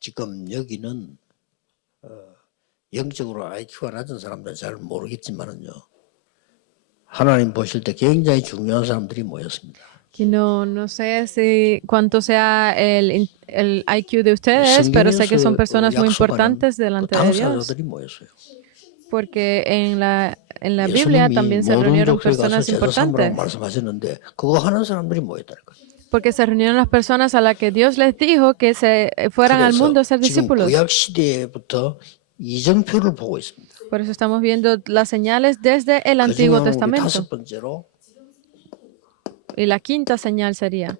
지금 여기는 영적으로 IQ가 낮은 사람들은 잘 모르겠지만은요. 하나님 보실 때 굉장히 중요한 사람들이 모였습니다. Que no sé si cuánto sea el IQ de ustedes, pero sé que son personas muy importantes delante de Dios. 당사자들이 모였어요. Porque en la Biblia también se 모든 reunieron 족속에 가서 personas 제사 삼으라고 importantes. 말씀하셨는데 그거 하는 사람들이 모였다는 거예요. Porque se reunieron las personas a las que Dios les dijo que se fueran al mundo a ser 지금 discípulos. 구약 시대부터 이정표를 보고 있습니다. Por eso estamos viendo las señales desde el Antiguo 그중에 Testamento. 다섯 번째로 Y la quinta señal sería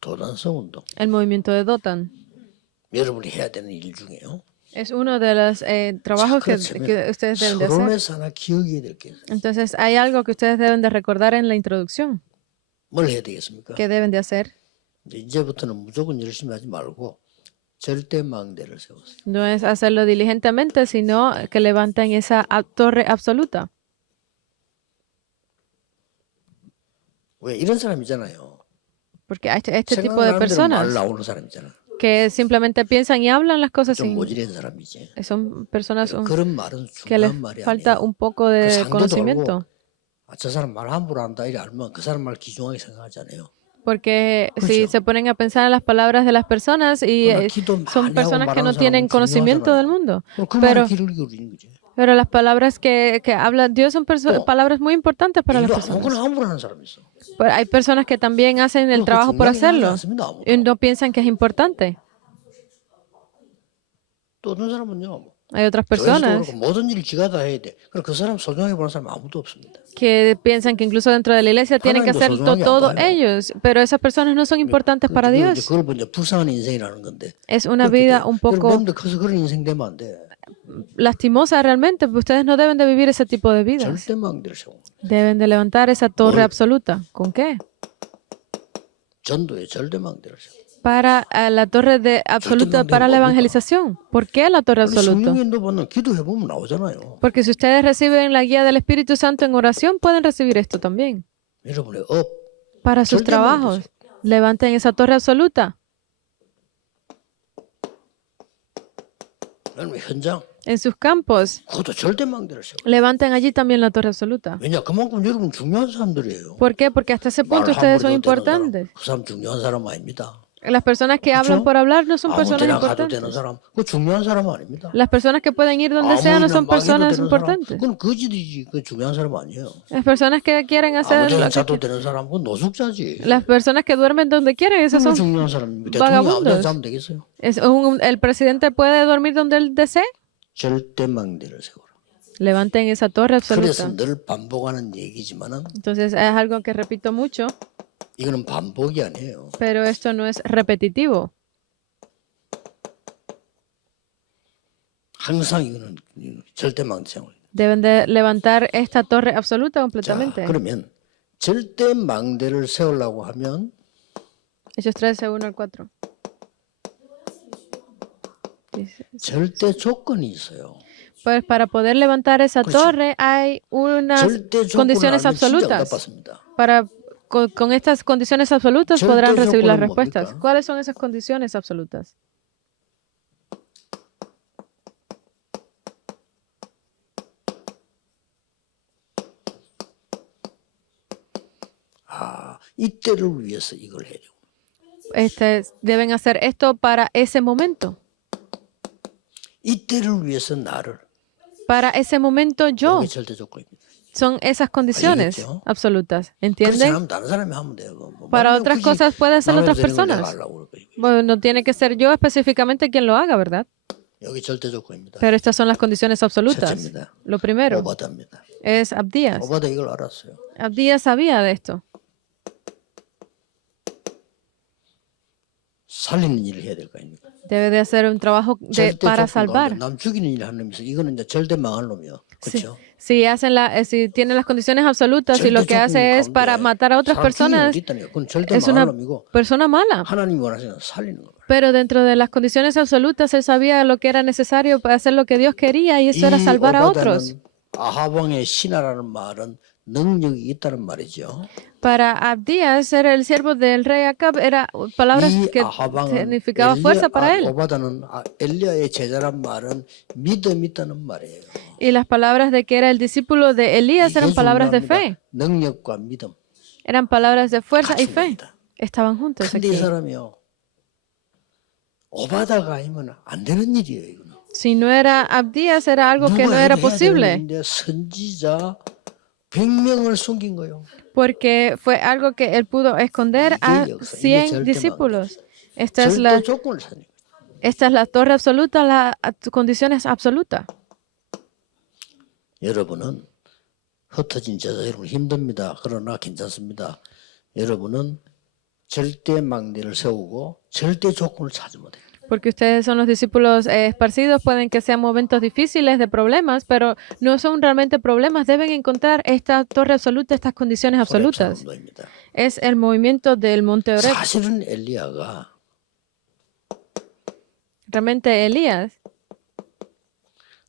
도단성 운동. el movimiento de Dotan. 여러분이 해야 되는 일 중에요. Es uno de los trabajos que ustedes deben de hacer. 서론에서 하나 기억해야 될 게 있어요. Entonces, hay algo que ustedes deben de recordar en la introducción. 뭘 해야 되겠습니까? ¿Qué deben de hacer? 이제부터는 무조건 열심히 하지 말고 절대 망대를 세우세요. No es hacerlo diligentemente, sino que levanten esa torre absoluta. 왜 이런 사람이잖아요. Porque hay este tipo 생각나는 de 대로 말 personas 나오는 사람이잖아. que simplemente piensan y hablan las cosas 좀 sin... 모질한 사람이지. Son personas 그런 말은 que les 중요한 말이 falta 아니에요. un poco 그 de 상대도 conocimiento. 알고 저 사람 말 함부로 한다 이래 알면 그 사람 말 귀중하게 생각하잖아요. Porque si 그렇죠. se ponen a pensar en las palabras de las personas y 그러나 기도 son 많이 하고 personas que 말하는 no tienen 사람은 conocimiento 중요하잖아요. del mundo. 그 말에 Pero, 귀를 기울이는 거지. pero las palabras que habla Dios son palabras muy importantes para las 일도 personas. 아무거나 함부로 하는 사람이 있어. Pero hay personas que también hacen el 그거 trabajo por 중요하게 hacerlo 하지 않습니다, 아무도. y no piensan que es importante. 또 어떤 사람은요. Hay otras 교회에서도 personas 그렇고 모든 일을 지가 다 해야 돼. 그럼 그 사람 소중하게 보는 사람 아무도 없습니다. que piensan que incluso dentro de la iglesia tienen que hacer todo ellos, pero esas personas no son importantes para Dios. 그걸 먼저 불쌍한 인생이라는 건데. Es una vida un poco 여러분들 커서 그런 인생 되면 안 돼. lastimosa realmente. Ustedes no deben de vivir ese tipo de vidas. 절대 망대를 세워. Deben de levantar esa torre absoluta. ¿Con qué? 전도에 절대 망대를 세워. Para la torre absoluta para la evangelización. ¿Por qué la torre absoluta? 성령인도 보면 기도해 보면 나오잖아요. Porque si ustedes reciben la guía del Espíritu Santo en oración, pueden recibir esto también. 여러분의 업, Para sus trabajos, levanten esa torre absoluta. 여러분 현장, En sus campos, 그것도 절대 망대를 세워. levanten allí también la torre absoluta. 왜냐 그만큼 여러분 중요한 사람들이에요. ¿Por qué? Porque hasta ese punto ustedes son importantes. 그 사람 중요한 사람 아닙니다. Las personas que hablan por hablar no son 아무 personas 데나 가도 되는 importantes. 사람, 그 중요한 사람 아닙니다. Las personas que pueden ir donde sea no son 아무 일이나 막 해도 personas 되는 사람, importantes. 그건 거지들이지. 그 중요한 사람 아니에요. Las personas que quieren 아무 hacer 데나 자도 되는 사람, 그건 노숙자지. las personas que duermen donde quieren, esas 그건 son 중요한 사람입니다. 대통령이 아무 데나 vagabundos. 자면 되겠어요. El presidente puede dormir donde él desee. 절대 망대를 세워라. Levanten esa torre 그래서 absoluta. 늘 반복하는 얘기지만은 Entonces es algo que repito mucho, 이거는 반복이 아니에요. pero esto no es repetitivo. 항상 이거는 절대 망대 세워. Deben de levantar esta torre absoluta 자, completamente. 그러면 절대 망대를 세우려고 하면 Hechos 13, 1 al 4. Dice, 절대 조건이 있어요. pues para poder levantar esa torre hay unas 절대 조건을 condiciones 알면 진짜 absolutas. 응답받습니다. Con estas condiciones absolutas podrán 절대 recibir las 조건은 respuestas. 뭡니까? ¿Cuáles son esas condiciones absolutas? 이때를 위해서 이걸 해요. Deben hacer esto para ese momento. 이때를 위해서 나를. Para ese momento yo. 이게 절대 조건입니다. Son esas condiciones 알겠죠? absolutas. 그렇지 ¿Entienden? 않으면 다른 사람이 하면 돼요. 뭐 Para 마음에 otras 굳이 cosas pueden ser 마음에 otras 드는 걸 내가 personas. 하려고 그럴 거예요. Bueno, no tiene que ser yo específicamente quien lo haga, ¿verdad? 여기 절대 조건입니다. Pero estas son las condiciones absolutas. 첫째입니다. Lo primero 오바다입니다. es Abdías. 오바다 이걸 알았어요. Abdías sabía de esto. 살리는 일을 해야 될 거 아닙니까? Debe de hacer un trabajo 절대 para 조건 salvar. 가운데 남 죽이는 일을 하는 놈이서 이거는 이제 절대 망할 놈이요. 그렇죠? Si tiene las condiciones absolutas y lo que hace es para matar a otras personas, 그건 절대 es 망할 una 놈이고 persona mala. 하나님이 원하시는 살리는 거예요. Pero dentro de las condiciones absolutas, él sabía lo que era necesario para hacer lo que Dios quería y eso era salvar a otros. 아합 왕의 신하라는 말은 능력이 있다는 말이죠. Para Abdías ser el siervo del rey Acab era palabras 이 que 아하방은 significaba fuerza para él. 오바다는 엘리야의 제자란 말은 믿음 있다는 말이에요. Y las palabras de que era el discípulo de Elías eran 이게 palabras de 중요합니다. fe. 능력과 믿음. Eran palabras de fuerza y 같은 fe. 겁니다. Estaban juntos 근데 이 aquí. 사람이요. 오바다가 아니면 안 되는 일이에요. 이거는. Si no era Abdías, era algo que no era posible. 근데 선지자 100명을 숨긴 거예요. Porque fue algo que él pudo esconder a 100 discípulos. Esta es 절대 조건을 사는 la torre absoluta, la condición es absoluta. 여러분은 흩어진 제자 여러분 힘듭니다. 그러나 괜찮습니다. 여러분은 절대 망대를 세우고 절대 조건을 찾으면 돼요. Porque ustedes son los discípulos esparcidos, pueden que sean momentos difíciles de problemas, pero no son realmente problemas. Deben encontrar esta torre absoluta, estas condiciones absolutas. Es el movimiento del monte Oreb. 사실은 엘리야가 Realmente Elías,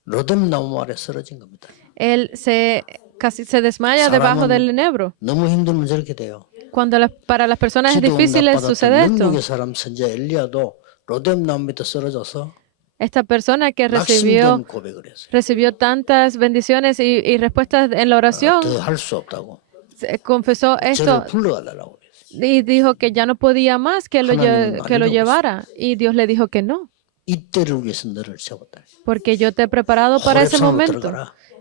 로뎀 나무 아래 쓰러진 겁니다. él casi se desmaya debajo del enebro. 너무 힘들면 저렇게 돼요. Cuando para las personas es difícil sucede esto. 능력의 사람 선지자 엘리야도 로뎀 나무 밑에 쓰러져서 Esta persona que recibió tantas bendiciones y respuestas en la oración, 더할수 없다고. confesó esto y dijo que ya no podía más que lo llevara. Y Dios le dijo que no. 이때를 위해서 너를 세웠다. Porque yo te he preparado para ese momento.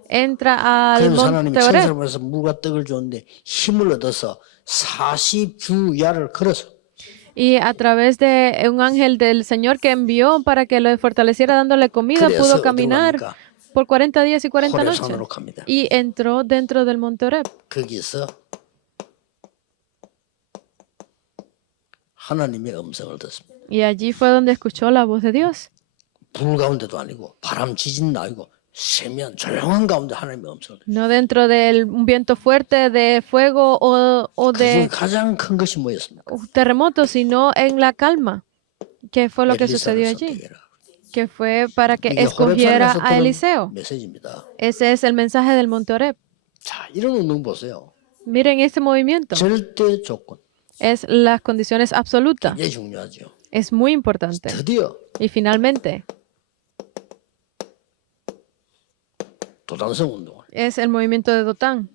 Entra al monte Oreb. 천사로서 물과 떡을 줬는데 힘을 얻어서 40주야를 걸어서 Y a través de un ángel del Señor que envió para que lo fortaleciera dándole comida, pudo caminar por 40 días y 40 noches. Y entró dentro del monte Oreb. 거기서 하나님의 음성을 듣습니다. Y allí fue donde escuchó la voz de Dios. 불 가운데도 아니고 바람 지진도 아니고 세면 조용한 가운데 하나님의 음성을 듣습니다. No dentro de un viento fuerte de fuego o de 가장 큰 것이 뭐였습니까? terremoto, sino en la calma. ¿Qué fue lo que sucedió allí? Que fue para que escogiera a Eliseo. 메시지입니다. Ese es el mensaje del monte Oreb. 자, 이런 운동 보세요. Miren este movimiento. 절대 조건. Es las condiciones absolutas. 이게 중요하죠. Es muy importante. 드디어 Y finalmente, 도단성 운동. es el movimiento de Dotán.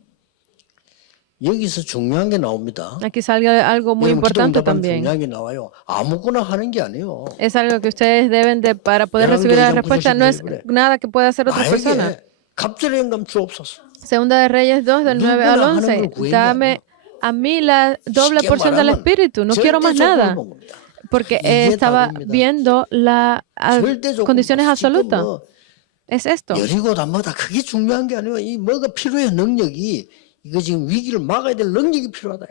여기서 중요한 게 나옵니다. Aquí sale algo muy importante también. 중요한 게 나와요. 아무거나 하는 게 아니에요. Es algo que ustedes deben de, para poder recibir la respuesta, no es nada que pueda hacer otra persona. 갑절의 영감 주옵소서. Segunda de Reyes 2, del 9 al 11. Dame a mí la doble porción del Espíritu. No quiero más nada. Porque estaba viendo las condiciones absolutas. Es esto. 여리고다 뭐다 그게 중요한 게 아니에요. 이 뭐가 필요해 능력이 이거 지금 위기를 막아야 될 능력이 필요하다.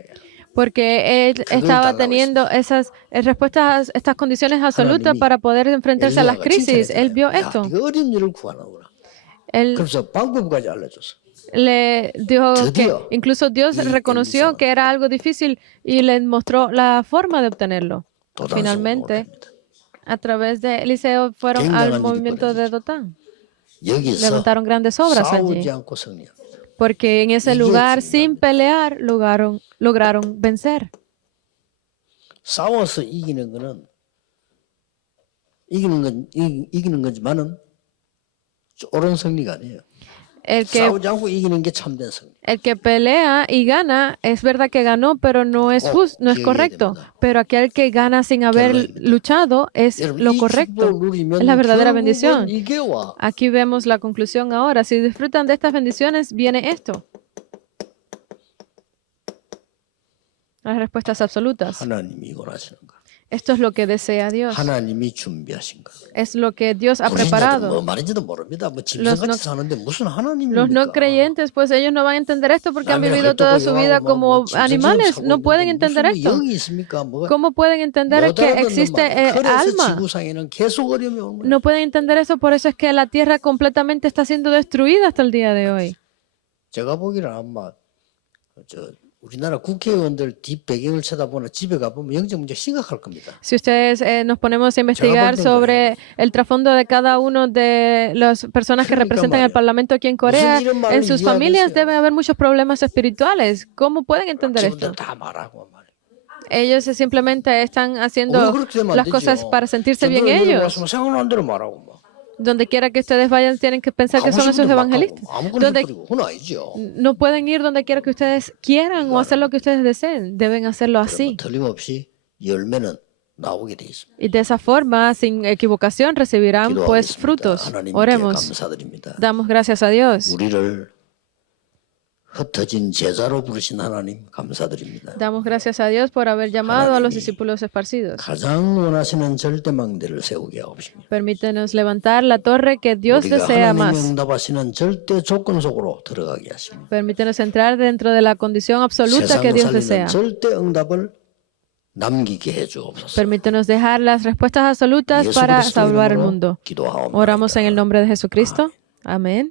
Porque él estaba teniendo esas respuestas, estas condiciones absolutas para poder enfrentarse a las crisis. Él vio esto. 어린 일을 구하는구나. 그래서 방법까지 알려줬어. Le dijo que incluso Dios reconoció que era algo difícil y le mostró la forma de obtenerlo. Finalmente, a través de Eliseo fueron al movimiento de Dotán. Levantaron grandes obras allí. Porque en ese lugar, sin pelear, lograron vencer. 싸워서 이기는 거지만은 옳은 승리가 아니에요. 싸우지 않고 이기는 게 참된 승리. El que pelea y gana, es verdad que ganó, pero no es justo, no es correcto. Pero aquel que gana sin haber luchado es lo correcto. Es la verdadera bendición. Aquí vemos la conclusión ahora. Si disfrutan de estas bendiciones, viene esto. Las respuestas absolutas. Esto es lo que desea Dios. Es lo que Dios ha preparado. Los no creyentes, pues ellos no van a entender esto porque han vivido toda su vida como animales. No pueden entender esto. ¿Cómo pueden entender que existe alma? No pueden entender eso, por eso es que la tierra completamente está siendo destruida hasta el día de hoy. 우리나라 국회의원들 뒷 배경을 쳐다보나 집에 가보면 영적 문제 심각할 겁니다. Si ustedes nos ponemos a investigar sobre el trasfondo de cada uno de las personas que representan el Parlamento aquí en Corea, en sus familias debe haber muchos problemas espirituales. ¿Cómo pueden entender esto? 직원들 다 말하고 말이에요. Ellos simplemente están haciendo 우리가 그렇게 되면 안 las cosas 되죠. para sentirse bien 전도연 ellos. 왔으면 생각나는 대로 말하고 막. Donde quiera que ustedes vayan, tienen que pensar que 가고 son esos 싶은데 막 evangelistas. 하고 아무거나 Donde 뿌리고 그건 아니죠. no pueden ir donde quiera que ustedes quieran o hacer lo que ustedes deseen. Deben hacerlo así. 틀림없이 열매는 나오게 돼 있습니다. Y de esa forma, sin equivocación, recibirán pues 기도하겠습니다. frutos. 하나님께 Oremos. 감사드립니다. Damos gracias a Dios. 우리를 흩어진 제자로 부르신 하나님 감사드립니다. Damos gracias a Dios por haber llamado a los discípulos esparcidos. 가장 원하시는 절대망대를 세우게 하옵십니다. Permítenos levantar la torre que Dios 우리가 desea 하나님이 más. 응답하시는 절대 조건 속으로 들어가게 하십니다. Permítenos entrar dentro de la condición absoluta que 세상 Dios 살리는 desea. 절대 응답을 남기게 해주옵소서. Permítenos dejar las respuestas absolutas 예수 para 그리스도 salvar el 이름으로 mundo. 기도하옵나이다. Oramos en el nombre de Jesucristo. Amén.